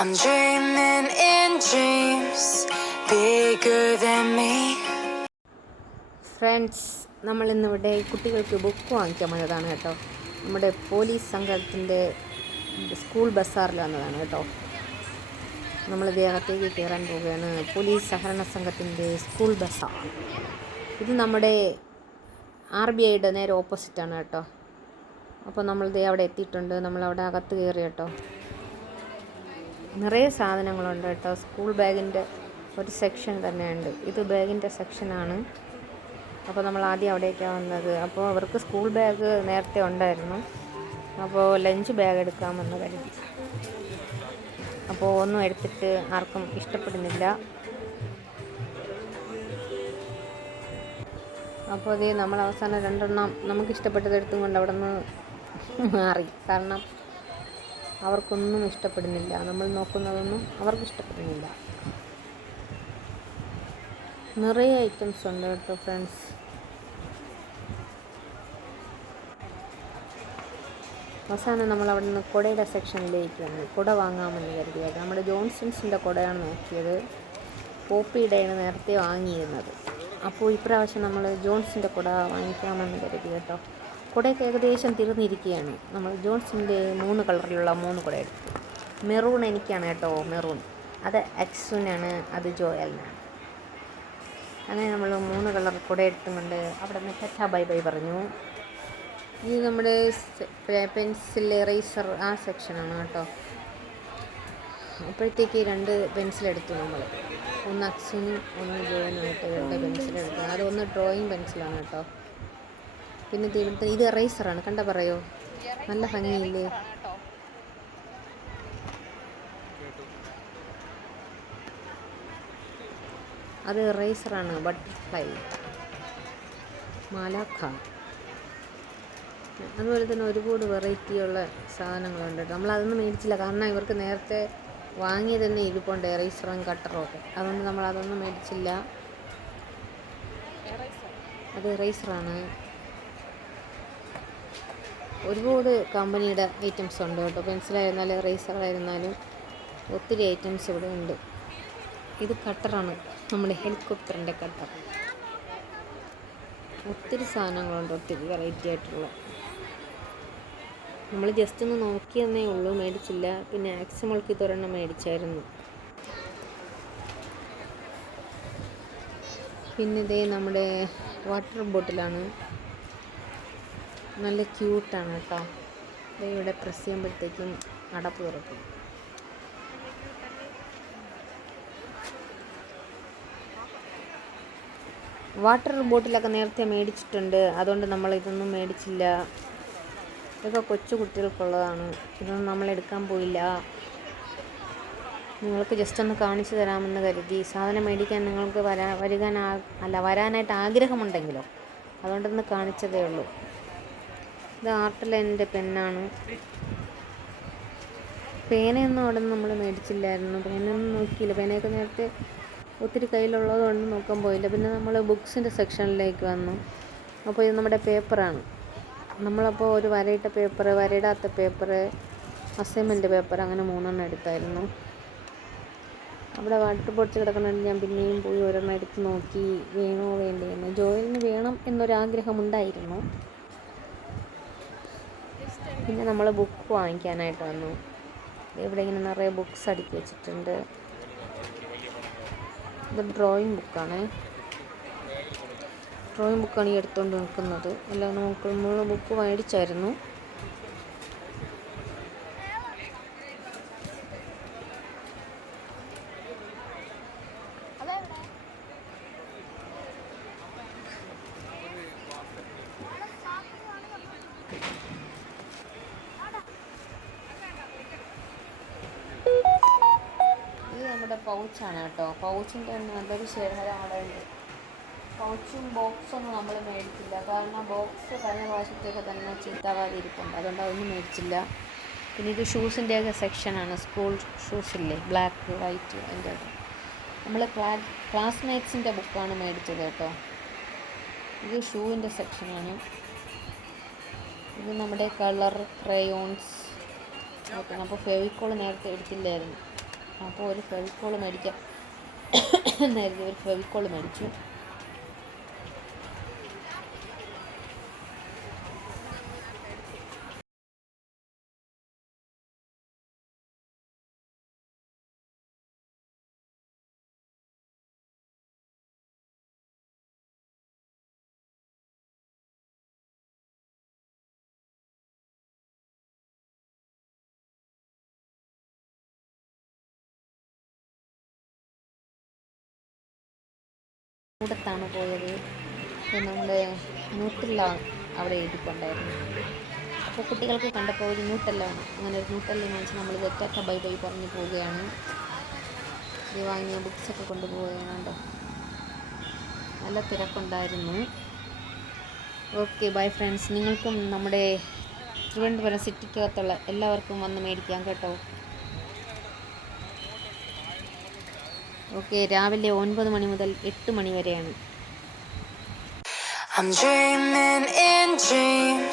I'm dreaming in dreams bigger than me. Friends, നമ്മളിന്നിവിടെ കുട്ടികൾക്ക് book വാങ്ങിക്കാൻ വന്നതാണ് കേട്ടോ. നമ്മുടെ പോലീസ് സംഘത്തിൻ്റെ സ്കൂൾ ബസ്സാറിൽ വന്നതാണ് കേട്ടോ. നമ്മൾ ദേഹത്തേക്ക് കയറാൻ പോവുകയാണ്. പോലീസ് സഹകരണ സംഘത്തിൻ്റെ സ്കൂൾ ബസ്സാർ. ഇത് നമ്മുടെ RBIയുടെ നേരെ ഓപ്പോസിറ്റാണ് കേട്ടോ. അപ്പോൾ നമ്മൾ അവിടെ എത്തിയിട്ടുണ്ട്. നമ്മളവിടെ അകത്ത് കയറി കേട്ടോ. നിറയെ സാധനങ്ങളുണ്ട് കേട്ടോ. സ്കൂൾ ബാഗിൻ്റെ ഒരു സെക്ഷൻ തന്നെയുണ്ട്. ഇത് ബാഗിൻ്റെ സെക്ഷനാണ്. അപ്പോൾ നമ്മൾ ആദ്യം അവിടേക്കാണ് വന്നത്. അപ്പോൾ അവർക്ക് സ്കൂൾ ബാഗ് നേരത്തെ ഉണ്ടായിരുന്നു. അപ്പോൾ ലഞ്ച് ബാഗ് എടുക്കാമെന്ന് കരുതി. അപ്പോൾ ഒന്നും എടുത്തിട്ട് ആർക്കും ഇഷ്ടപ്പെടുന്നില്ല. അപ്പോൾ അതേ നമ്മൾ അവസാനം 2 എണ്ണം നമുക്ക് ഇഷ്ടപ്പെട്ടത് എടുത്തും കൊണ്ട് അവിടെ നിന്ന് മാറി. കാരണം അവർക്കൊന്നും ഇഷ്ടപ്പെടുന്നില്ല. നമ്മൾ നോക്കുന്നതൊന്നും അവർക്ക് ഇഷ്ടപ്പെടുന്നില്ല. നിറയെ ഐറ്റംസ് ഉണ്ട് കേട്ടോ ഫ്രണ്ട്സ്. അവസാനം നമ്മൾ അവിടെ നിന്ന് കുടയുടെ സെക്ഷനിലേക്ക് വന്നു. കുട വാങ്ങാമെന്ന് കരുതിയത്. നമ്മുടെ ജോൺസൺസിൻ്റെ കുടയാണ് നോക്കിയത്. പോപ്പിയുടെയാണ് നേരത്തെ വാങ്ങിയിരുന്നത്. അപ്പോൾ ഇപ്രാവശ്യം നമ്മൾ ജോൺസിൻ്റെ കുട വാങ്ങിക്കാമെന്ന് കരുതി കേട്ടോ. കുടയൊക്കെ ഏകദേശം തീർന്നിരിക്കുകയാണ്. നമ്മൾ ജോൺസിൻ്റെ 3 കളറിലുള്ള 3 കുട എടുത്തു. മെറൂൺ എനിക്കാണ് കേട്ടോ. മെറൂൺ അത് എക്സുനാണ്, അത് ജോയലിനാണ്. അങ്ങനെ നമ്മൾ 3 കളർ കുട എടുത്തുകൊണ്ട് അവിടെ നിന്ന് ടാറ്റാ ബൈ ബൈ പറഞ്ഞു. ഇത് നമ്മുടെ പെൻസിൽ എറേസർ ആ സെക്ഷനാണ് കേട്ടോ. അപ്പോഴത്തേക്ക് 2 പെൻസിലെടുത്തു നമ്മൾ. ഒന്ന് അക്സുനും ഒന്ന് ജോയനായിട്ട് 2 പെൻസിലെടുത്തു. അത് ഒന്ന് ഡ്രോയിങ് പെൻസിലാണ് കേട്ടോ. പിന്നെ ഇത് എറേസറാണ്. കണ്ട പറയോ, നല്ല ഭംഗിയില്ലേ. അത് എറേസറാണ്. ബട്ടർഫ്ലൈ, മാലാഖ. അതുപോലെ തന്നെ ഒരുപാട് വെറൈറ്റിയുള്ള സാധനങ്ങളുണ്ട്. നമ്മളതൊന്നും മേടിച്ചില്ല. കാരണം ഇവർക്ക് നേരത്തെ വാങ്ങിയത് തന്നെ ഇരിപ്പുണ്ട്, എറേസറും കട്ടറും ഒക്കെ. അതുകൊണ്ട് നമ്മളതൊന്നും മേടിച്ചില്ല. അത് എറേസറാണ്. ഒരുപാട് കമ്പനിയുടെ ഐറ്റംസ് ഉണ്ട് കേട്ടോ. പെൻസിലായിരുന്നാലും എറേസറായിരുന്നാലും ഒത്തിരി ഐറ്റംസ് ഇവിടെ ഉണ്ട്. ഇത് കട്ടറാണ്, നമ്മുടെ ഹെലികോപ്റ്ററിൻ്റെ കട്ടർ. ഒത്തിരി സാധനങ്ങളുണ്ട്, ഒത്തിരി വെറൈറ്റി ആയിട്ടുള്ള. നമ്മൾ ജസ്റ്റ് ഒന്ന് നോക്കിയെന്നേ ഉള്ളൂ, മേടിച്ചില്ല. പിന്നെ ആക്സിമോൾക്ക് ഇതൊരെണ്ണം മേടിച്ചായിരുന്നു. പിന്നെ ഇതേ നമ്മുടെ വാട്ടർ ബോട്ടിലാണ്. നല്ല ക്യൂട്ടാണ് കേട്ടോ. ഇവിടെ പ്രസ് ചെയ്യുമ്പോഴത്തേക്കും അടപ്പ് തുറക്കും. വാട്ടർ ബോട്ടിലൊക്കെ നേരത്തെ മേടിച്ചിട്ടുണ്ട്. അതുകൊണ്ട് നമ്മൾ ഇതൊന്നും മേടിച്ചില്ല. ഇതൊക്കെ കൊച്ചു കുട്ടികൾക്കുള്ളതാണ്. ഇതൊന്നും നമ്മൾ എടുക്കാൻ പോയില്ല. നിങ്ങൾക്ക് ജസ്റ്റ് ഒന്ന് കാണിച്ചു തരാമെന്ന് കരുതി. സാധനം മേടിക്കാൻ നിങ്ങൾക്ക് വരാനായിട്ട് ആഗ്രഹമുണ്ടെങ്കിലോ, അതുകൊണ്ടൊന്ന് കാണിച്ചതേ ഉള്ളൂ. ഇത് ആർട്ട് പെന്നാണ്. പേനയൊന്നും അവിടെ നിന്ന് നമ്മൾ മേടിച്ചില്ലായിരുന്നു. പേനയൊന്നും നോക്കിയില്ല. പേനയൊക്കെ നേരത്തെ ഒത്തിരി കയ്യിലുള്ളത് കൊണ്ട് നോക്കാൻ പോയില്ല. പിന്നെ നമ്മൾ ബുക്സിൻ്റെ സെക്ഷനിലേക്ക് വന്നു. അപ്പോൾ ഇത് നമ്മുടെ പേപ്പറാണ്. നമ്മളപ്പോൾ ഒരു വരയിട്ട പേപ്പർ, വരയിടാത്ത പേപ്പർ, അസൈൻമെൻറ്റ് പേപ്പർ, അങ്ങനെ 3 എണ്ണം എടുത്തായിരുന്നു. അവിടെ വാട്ടർ ബോട്ടിൽ കിടക്കണമെങ്കിൽ ഞാൻ പിന്നെയും പോയി ഒരെണ്ണം എടുത്ത് നോക്കി, വേണോ വേണ്ടേന്ന്. ജോയലിന് വേണം എന്നൊരാഗ്രഹമുണ്ടായിരുന്നു. പിന്നെ നമ്മൾ ബുക്ക് വാങ്ങിക്കാനായിട്ട് വന്നു. ഇവിടെ ഇങ്ങനെ നിറയെ ബുക്സ് അടുക്കി വെച്ചിട്ടുണ്ട്. ഇത് ഡ്രോയിങ് ബുക്കാണ്. ഡ്രോയിങ് ബുക്കാണ് ഈ എടുത്തുകൊണ്ട് നിൽക്കുന്നത്. എല്ലാം നമുക്ക് 3 ബുക്ക് മേടിച്ചായിരുന്നു. നമ്മുടെ പൗച്ചാണ് കേട്ടോ. പൗച്ചിൻ്റെ നല്ലൊരു ശേഖരം അവിടെ ഉണ്ട്. പൗച്ചും ബോക്സൊന്നും നമ്മൾ മേടിച്ചില്ല. കാരണം ബോക്സ് കഴിഞ്ഞ പ്രാവശ്യത്തേക്ക് തന്നെ ചീത്താവാതെ ഇരിപ്പുണ്ട്. അതുകൊണ്ട് അതൊന്നും മേടിച്ചില്ല. പിന്നെ ഇത് ഷൂസിൻ്റെയൊക്കെ സെക്ഷനാണ്. സ്കൂൾ ഷൂസില്ലേ, ബ്ലാക്ക്, വൈറ്റ്, അതിൻ്റെ. നമ്മൾ ക്ലാസ്മേറ്റ്സിൻ്റെ ബുക്കാണ് മേടിച്ചത് കേട്ടോ. ഇത് ഷൂവിൻ്റെ സെക്ഷനാണ്. ഇത് നമ്മുടെ കളർ ക്രയോൺസ്. ഓക്കെ, അപ്പോൾ ഫെവിക്കോൾ നേരത്തെ എടുത്തില്ലായിരുന്നു. അപ്പോൾ ഒരു ഫെവിക്കോൾ മേടിക്കാം എന്നായിരുന്നു. ഒരു ഫെവിക്കോൾ മേടിച്ചു. കൂടത്താണ് പോയത്. നമ്മുടെ ന്യൂട്ടെല്ല അവിടെ എഴുതിക്കൊണ്ടായിരുന്നു. അപ്പോൾ കുട്ടികൾക്ക് കണ്ടപ്പോൾ ഒരു ന്യൂട്ടെല്ല വേണം. അങ്ങനെ ഒരു ന്യൂട്ടെല്ല വാങ്ങിച്ച് നമ്മൾ ടാറ്റ ബൈ ബൈ പറഞ്ഞ് പോവുകയാണ്. ഇത് വാങ്ങിയ ബുക്സൊക്കെ കൊണ്ടുപോവുകയാണ്. കേട്ടോ, നല്ല തിരക്കുണ്ടായിരുന്നു. Okay, bye friends. നിങ്ങൾക്കും നമ്മുടെ തിരുവനന്തപുരം സിറ്റിക്കകത്തുള്ള എല്ലാവർക്കും വന്ന് മേടിക്കാം കേട്ടോ. ഓക്കെ, രാവിലെ 9 മണി മുതൽ 8 മണി വരെയാണ്. I'm dreaming in dreams.